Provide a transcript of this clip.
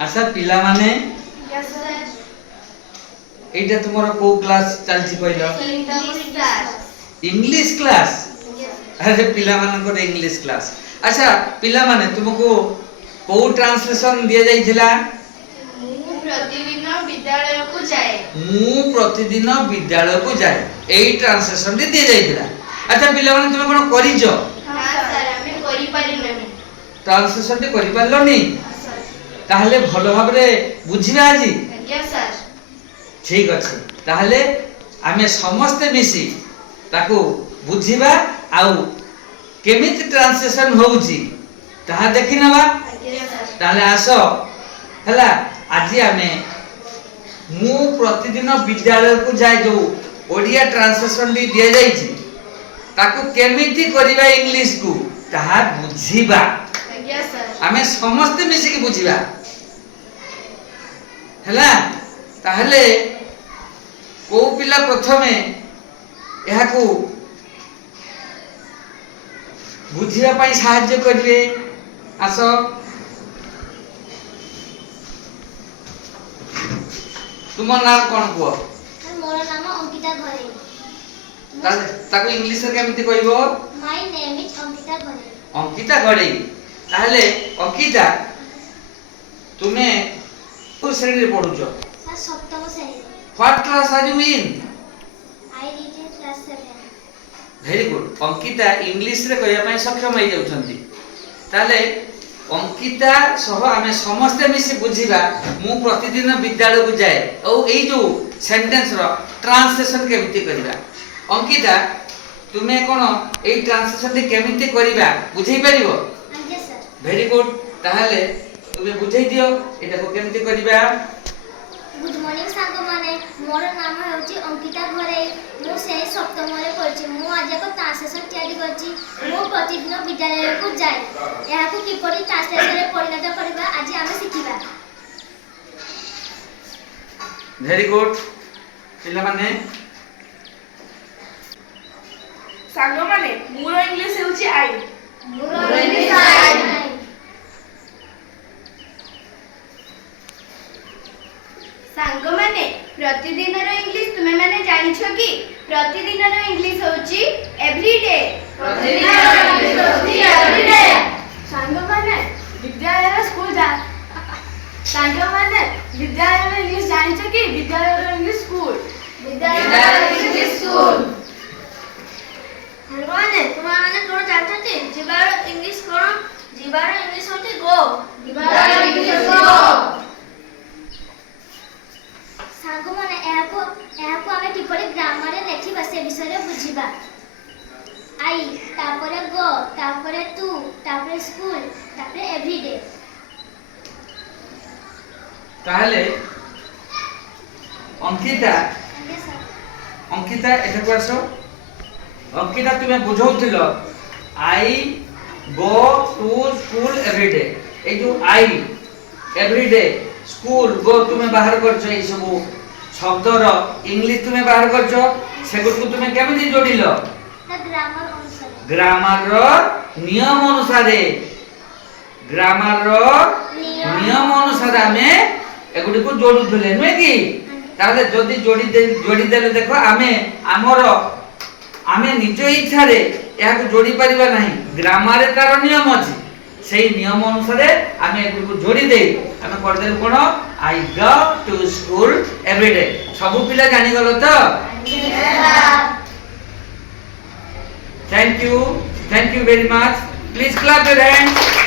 अच्छा पिला माने यस सर एटा तुमरो को क्लास चलची कहलो English class English class yes अरे पिला मान को इंग्लिश क्लास अच्छा पिला माने तुमको को ट्रांसलेशन दिया जाइथिला मु प्रतिदिन विद्यालय को जाए मु प्रतिदिन विद्यालय को जाए एई ट्रांसलेशन दिया जाइथिला अच्छा पिला माने तुम कोन करिजो हां सर हमें करि पारिननी ट्रांसलेशन टी करि पारलोनी सर ताहले भलो भाबरे बुझिबा आजी यस सर ठीक अछि ताहले आमे समस्त मिसी ताको बुझिबा आउ केमिति ट्रांसलेशन होउची ताहा देखि नबा यस सर ताहले आसो हला आज आमे मु प्रतिदिन विद्यालय को जाय जो ओडिया ट्रांसलेशन दी दिया जाईची ताको केमिति करिबा इंग्लिश को ताहा बुझिबा यस सर आमे समस्त मिसी के बुझिबा हला ताहले को पिला प्रथमे यहा को बुझिबा पई सहाय्य करिवे आसो तुम नाम कोन को मोर नाम अंकिता घरे ताको इंग्लिश रे केमिति कहबो माय नेम इज अंकिता घरे अंकिता गडे ताहले अंकिता तुमे को श्रेणी रे पढुचो सर सप्तम श्रेणी what class are you in I read in class 7 very good Ankita English रे कहया पई सक्षम होई जाउछंती ताले अंकिता सह आमे समस्त मिसी बुझिबा मु प्रतिदिन विद्यालय को जाए औ एई जो सेंटेंस रो ट्रांसलेशन केमिति करिबा अंकिता तुमे कोन एई ट्रांसलेशन टी केमिति करिबा बुझै परिबो यस सर वेरी गुड ताहले तुमे बुझै दियो एटा को केमिति करिबा गुड मॉर्निंग सांग माने मोर नाम हेउची अंकिता घरे मु से सप्तम रे पढछि मु आज को ट्रांसलेशन तयारी करछि मु प्रतिदिन विद्यालय को जाय एहा को किपरि ट्रांसलेशन रे परिणत करबा आज आमे सिखिबा वेरी गुड पिला माने सांग माने more English हेउची I more English I सांग माने प्रतिदिन रो इंग्लिश तुमे माने जानिछो कि प्रतिदिन रो इंग्लिश होची एवरीडे प्रतिदिन रो इंग्लिश होची एवरीडे सांग माने विद्यालय रो स्कूल जा सांग माने विद्यालय रो इंग्लिश जानिछो कि विद्यालय रो इंग्लिश स्कूल विद्यालय रो इंग्लिश स्कूल माने तुमा माने कोन जानथते जिबार इंग्लिश कोन जिबार इंग्लिश होती गो जिबार इंग्लिश गो सांग माने एहा को आमे किपरि ग्रामर रे लेखिबा से विषय रे बुझिबा आई तापरे गो तापरे तू तापरे स्कूल तापरे एवरीडे ताहले अंकिता यस सर अंकिता एठा को आसो अंकिता तुमे बुझौथिलो आई गो टू स्कूल एवरीडे ए जो आई एवरीडे स्कूल गो तुमे बाहर करछो ए सब शब्दर इंग्लिश तुमे बाहर करछो सेगुड को तुमे केमिति जोडिलो ग्रामर अनुसार ग्रामर रो नियम अनुसारे ग्रामर रो नियम अनुसार आमे एगुडी को जोडुथले नुए की ताले जदी जोडी देले देखो आमे निज इच्छा रे या को जोडी परिबा नाही ग्रामर रे तार नियम अछि सेही नियम अनुसार आमे एगुडी को जोडी दे आमे कर देल कोन आई गो टू स्कूल एवरीडे सब पिला जानि गलो तो thank you very much please clap your hands